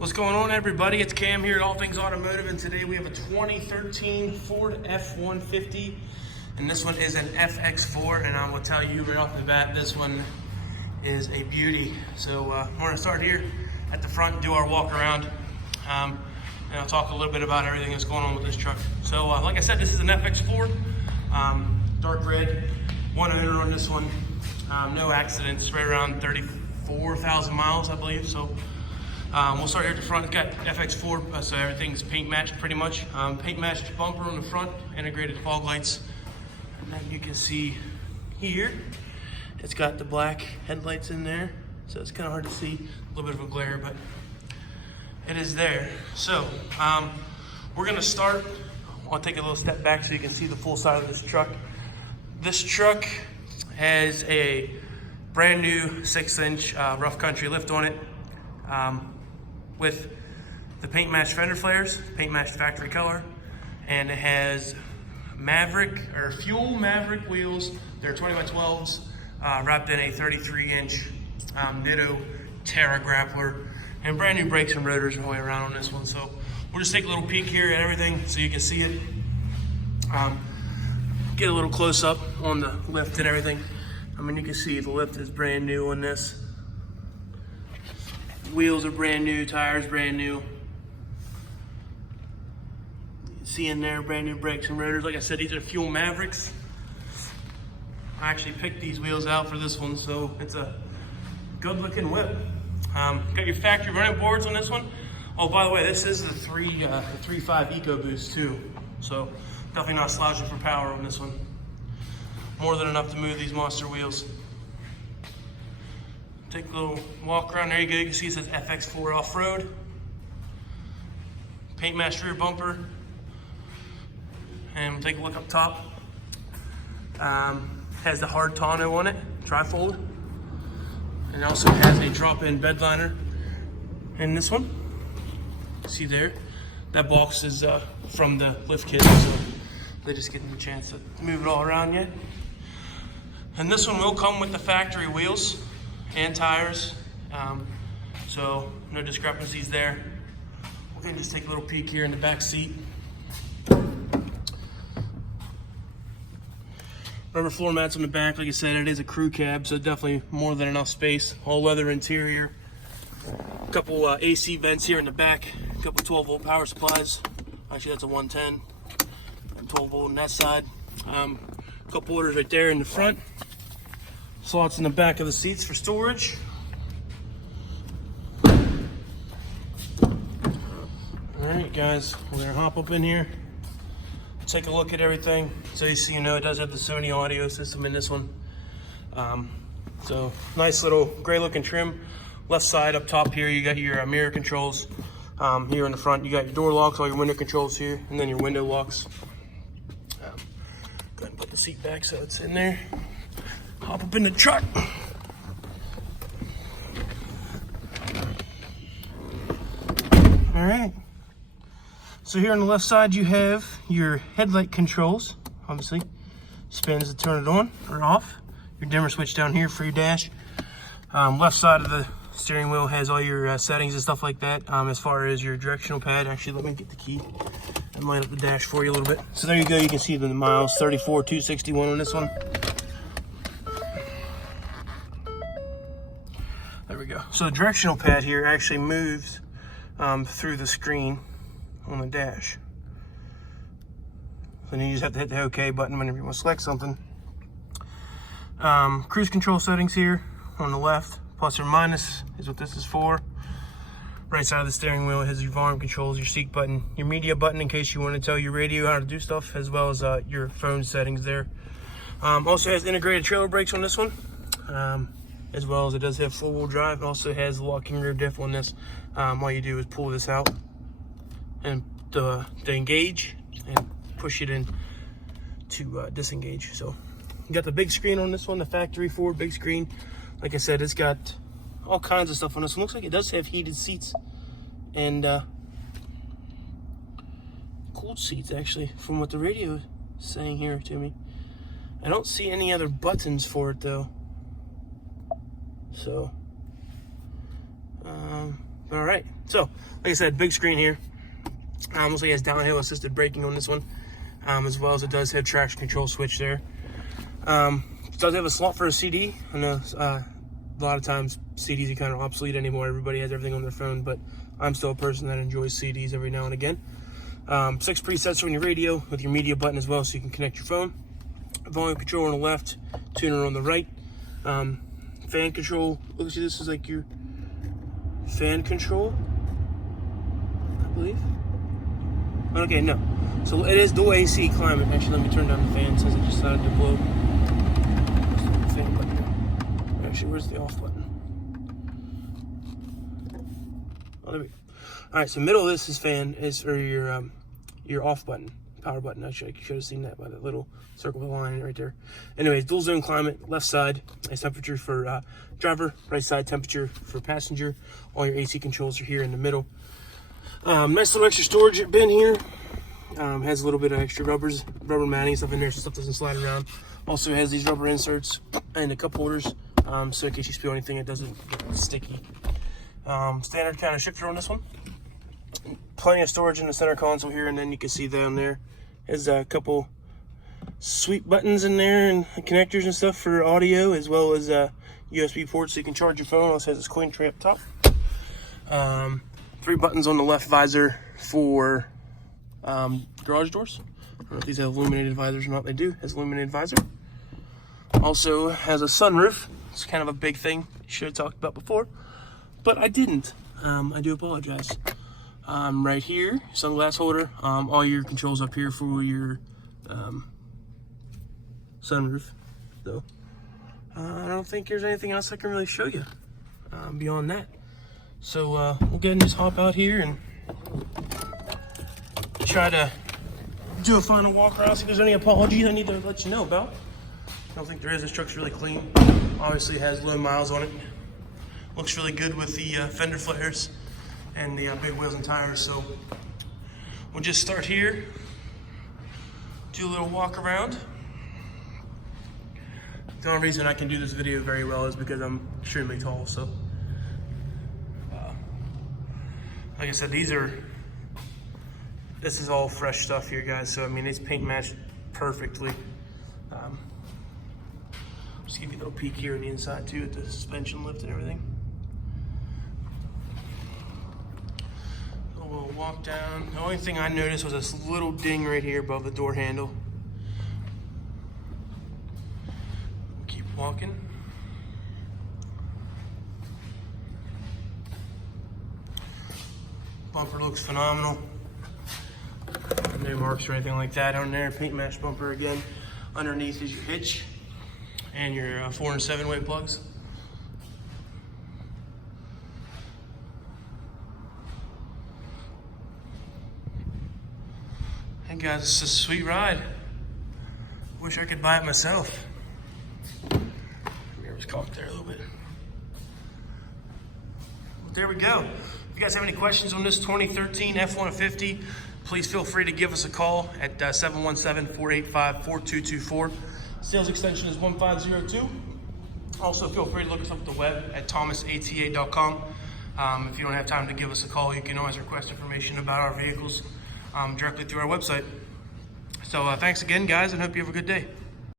What's going on, everybody? It's Cam here at All Things Automotive, and today we have a 2013 Ford F-150, and this one is an FX4, and I will tell you right off the bat, this one is a beauty. So we're going to start here at the front and do our walk around, and I'll talk a little bit about everything that's going on with this truck. So like I said, this is an FX4, dark red, one owner on this one, no accidents, right around 34,000 miles, I believe. So we'll start here at the front. It's got FX4, so everything's paint matched pretty much. Paint matched bumper on the front, integrated fog lights. And then you can see here, it's got the black headlights in there. So it's kind of hard to see, a little bit of a glare, but it is there. So we're gonna start. I'll take a little step back so you can see the full side of this truck. This truck has a brand new 6-inch rough country lift on it. With the paint matched fender flares, paint matched factory color, and it has MAVERICK or fuel MAVERICK wheels. They're 20x12s, wrapped in a 33-inch NITTO Terra grappler, and brand new brakes and rotors all the way around on this one. So we'll just take a little peek here at everything so you can see it. Get a little close up on the lift and everything. I mean, you can see the lift is brand new on this. Wheels are brand new, tires brand new. You can see in there, brand new brakes and rotors. Like I said, these are fuel MAVERICKs. I actually picked these wheels out for this one, so it's a good looking whip. Got your factory running boards on this one. Oh, by the way, this is the 3.5 EcoBoost too. So definitely not slouching for power on this one. More than enough to move these monster wheels. Take a little walk around. There you go. You can see it says FX4 Off-Road. Paint matched rear bumper. And we'll take a look up top. Has the hard tonneau on it, trifold. And it also has a drop-in bed liner in this one. See there? That box is from the lift kit, so they just getting a chance to move it all around yet. And this one will come with the factory wheels and tires, so no discrepancies there. We're gonna just take a little peek here in the back seat. Rubber floor mats on the back. Like I said, it is a crew cab, so definitely more than enough space. All leather interior. A couple AC vents here in the back. A couple 12-volt power supplies. Actually, that's a 110 and 12-volt on that side. A couple orders right there in the front. Slots in the back of the seats for storage. All right, guys, we're gonna hop up in here, take a look at everything. So you know, it does have the Sony audio system in this one. So nice little gray looking trim. Left side up top here, you got your mirror controls. Here in the front, you got your door locks, all your window controls here, and then your window locks. Go ahead and put the seat back so it's in there. Hop up in the truck. All right. So here on the left side, you have your headlight controls. Obviously, spins to turn it on or off. Your dimmer switch down here for your dash. Left side of the steering wheel has all your settings and stuff like that. As far as your directional pad, actually, let me get the key and line up the dash for you a little bit. So there you go. You can see the miles, 34,261 on this one. There we go. So the directional pad here actually moves through the screen on the dash. So then you just have to hit the OK button whenever you want to select something. Cruise control settings here on the left, plus or minus is what this is for. Right side of the steering wheel has your volume controls, your seat button, your media button in case you want to tell your radio how to do stuff, as well as your phone settings there. Also has integrated trailer brakes on this one. As well as it does have four-wheel drive. It also has the locking rear diff on this. All you do is pull this out and to engage and push it in to disengage. So you got the big screen on this one, the factory Ford big screen. Like I said, it's got all kinds of stuff on this one. Looks like it does have heated seats and cooled seats, actually, from what the radio is saying here to me. I don't see any other buttons for it though. So All right, so like I said, big screen here. Looks like it has downhill assisted braking on this one, as well as it does have traction control switch there. It does have a slot for a CD. I know a lot of times CDs are kind of obsolete anymore. Everybody has everything on their phone, but I'm still a person that enjoys CDs every now and again. 6 presets on your radio with your media button as well, so you can connect your phone. Volume control on the left, tuner on the right. Fan control. Look, see, this is like your fan control, I believe. Okay, no. So it is dual AC climate. Actually, let me turn down the fan since it just decided to blow. Fan button. Actually, where's the off button? Oh, there we go. All right, so middle of this is fan is for your off button, power button. Actually, you should have seen that by that little circle with a line right there. Anyways, dual zone climate. Left side is temperature for driver. Right side temperature for passenger. All your AC controls are here in the middle. Nice little extra storage bin here. Has a little bit of extra rubber matting stuff in there so stuff doesn't slide around. Also has these rubber inserts and a cup holders, so in case you spill anything, it doesn't get sticky. Standard kind of shifter on this one. Plenty of storage in the center console here, and then you can see down there has a couple sweet buttons in there and connectors and stuff for audio, as well as USB ports so you can charge your phone. Also has this coin tray up top. 3 buttons on the left visor for garage doors. I don't know if these have illuminated visors or not. They do. Has illuminated visor. Also has a sunroof. It's kind of a big thing. Should have talked about before, but I didn't. I do apologize. Right here, sunglass holder. All your controls up here for your sunroof, though. I don't think there's anything else I can really show you beyond that. So we'll go ahead and just hop out here and try to do a final walk around, see if there's any apologies I need to let you know about. I don't think there is. This truck's really clean. Obviously it has low miles on it. Looks really good with the fender flares and the big wheels and tires. So we'll just start here, do a little walk around. The only reason I can do this video very well is because I'm extremely tall. So like I said, this is all fresh stuff here, guys. So I mean, it's paint matched perfectly. Just give you a little peek here on the inside too, at the suspension lift and everything. A little walk down. The only thing I noticed was this little ding right here above the door handle. Keep walking. Bumper looks phenomenal. No marks or anything like that on there. Paint matched bumper again. Underneath is your hitch and your 4 and 7 way plugs. Hey guys, it's a sweet ride. Wish I could buy it myself. Mirror's cocked there a little bit. Well, there we go. If you guys have any questions on this 2013 F-150, please feel free to give us a call at 717-485-4224. Sales extension is 1502. Also, feel free to look us up at the web at thomasata.com. If you don't have time to give us a call, you can always request information about our vehicles directly through our website. So thanks again, guys, and hope you have a good day.